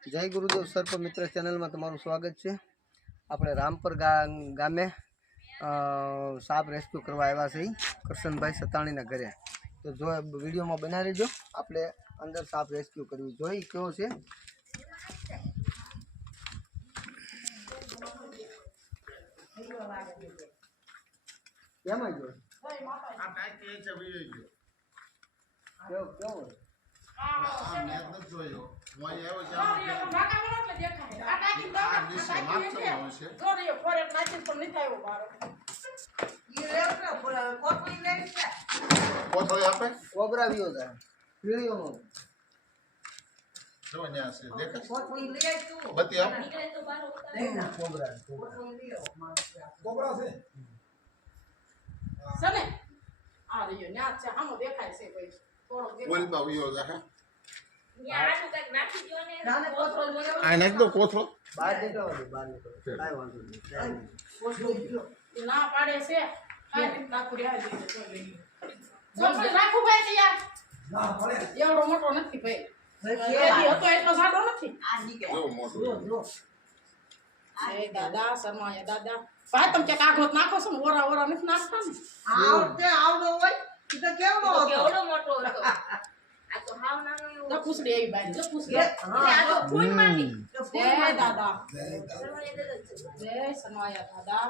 જય ગુરુદેવ સર્પ મિત્ર ચેનલમાં તમારું સ્વાગત છે। આપણે રામપર ગામે સાપ રેસ્ક્યુ કરવા આવ્યા છે કરશનભાઈ સતાણીના ઘરે। તો જો વિડીયોમાં બનાવી રહેજો, આપણે અંદર સાપ રેસ્ક્યુ કરવી જોઈએ કેવો છે। કેમાં ગયો આ ટાઈટ છે વિડિયો ગયો કેવો આ મેં ન જોયો મોય આવ્યો છે ભાગા કરો એટલે દેખાય આ ટાઈટ દવા નીચે માપતો હોય છે જોરિયો ફોરેટ નાખી પણ નથી આવ્યો બારો ઈ લેવ ને કોટવી લે છે કોટવી આપે કોબરા વિયો જાય પીળીઓનો જો ન્યા છે દેખાય કોટવી લે તું બતી આપ નીકળે તો બારો ઉતાર ના કોબરા કોટવી લ્યો કોબરા છે સને આ રહ્યો ન્યા છે આમો દેખાય છે ભાઈ થોડો દેખાય બોલ બાવિયો જા ન્યા આનું કઈક નાખી દો ને નાને કોથળો લેવો આ નાખ દો કોથળો બહાર દેતો બહાર દેતો કાઈ વાંધો નહીં કોથળો લ્યો ના પાડે છે આ રીતના કુડ્યા દે તો લઈ કોથળો રાખો ભાઈ છે યાર ના પડે એવડો મોટો નથી ભાઈ એથી હતો એટલો સાડો નથી આ નીકળે જો મોટો જો એ દાદા શર્માયા દાદા ભાઈ તમે કે કાગોત નાખો છો ઓરા ઓરા નથી નાખતા ને આવડે આવડો હોય તો કેવડો મોટો હતો આ તો હાવ નાનો એવો તો પૂછડી આવી બાઈ જો પૂછડી આ તો ફૂલ માંડી જય દાદા જય શર્માયા દાદા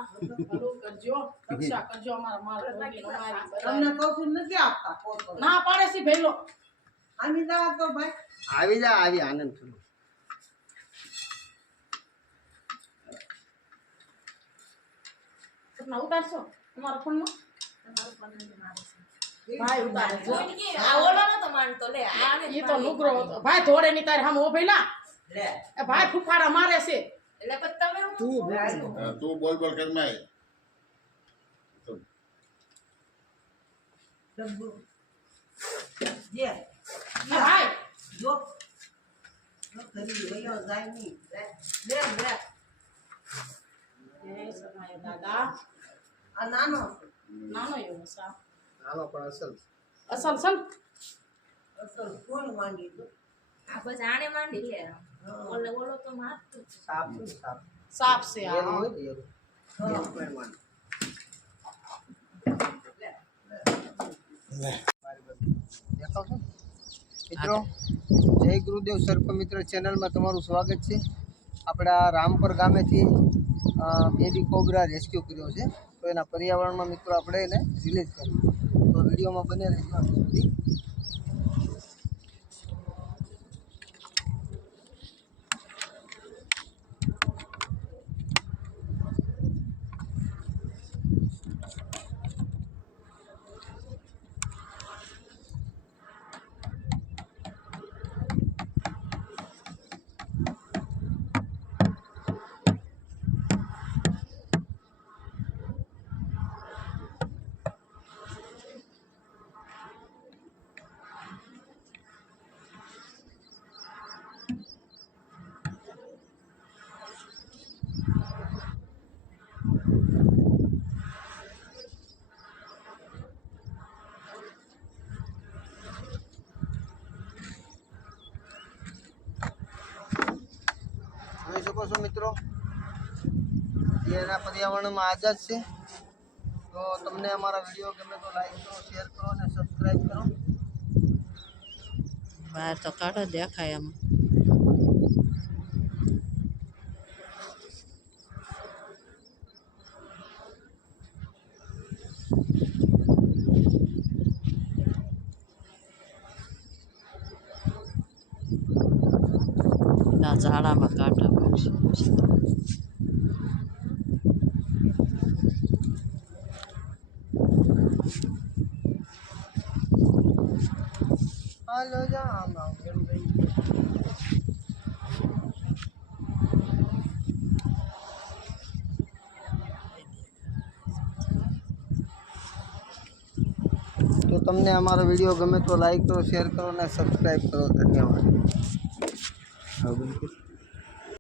ભલું કરજો રક્ષા કરજો અમારા માલ રોગી અમારી તમને કોફી નથી આપતા ના પાડે છે ભેલો આમી જા તો ભાઈ આવી જા આવી આનંદ થયો ના ઉતારશો તમારો ફોન માં તમારો ફોન ને મારે છે ભાઈ ઉતાર જોઈ કે આ ઓલો ન તો માનતો લે આને ઈ તો નુકરો હતો ભાઈ થોડે ની તાર હામ ઓ ભઈલા લે એ ભાઈ ફુફાડા મારે છે એટલે પછી તમે તું બોલ બોલ કર મે તો જે ભાઈ જો કરી વયો જાય ની લે લે એ સમાય દાદા આ નાનો એવો સા નાનો પણ અસલ કોણ માંડી તો આ બસ આને માંડી લે ઓલો તો મારતો સાપ છે આ હોય ને એ પણ માંડ લે દેખાવ છો મિત્રો જય ગુરુદેવ સર્પ મિત્ર ચેનલમાં તમારું સ્વાગત છે। આપણા રામપર ગામેથી બેબી કોબરા રેસ્ક્યુ કર્યો છે, તો એના પર્યાવરણમાં મિત્રો આપણે એને રિલીઝ કર્યું, તો વિડીયોમાં બને રહેજો સુધી। જોઈ શકો છો મિત્રો એના પર્યાવરણમાં આઝાદ છે। તો તમને અમારા વિડીયો ગમે તો લાઈક કરો, શેર કરો અને સબસ્ક્રાઈબ કરો। બહાર તો કાઢો દેખાય આમાં ના ઝાડામાં કાંટા વાગશે હાલો જામ એમ ભાઈ તો તમને અમારો વિડીયો ગમે તો લાઈક કરો, શેર કરો અને સબસ્ક્રાઈબ કરો। ધન્યવાદ।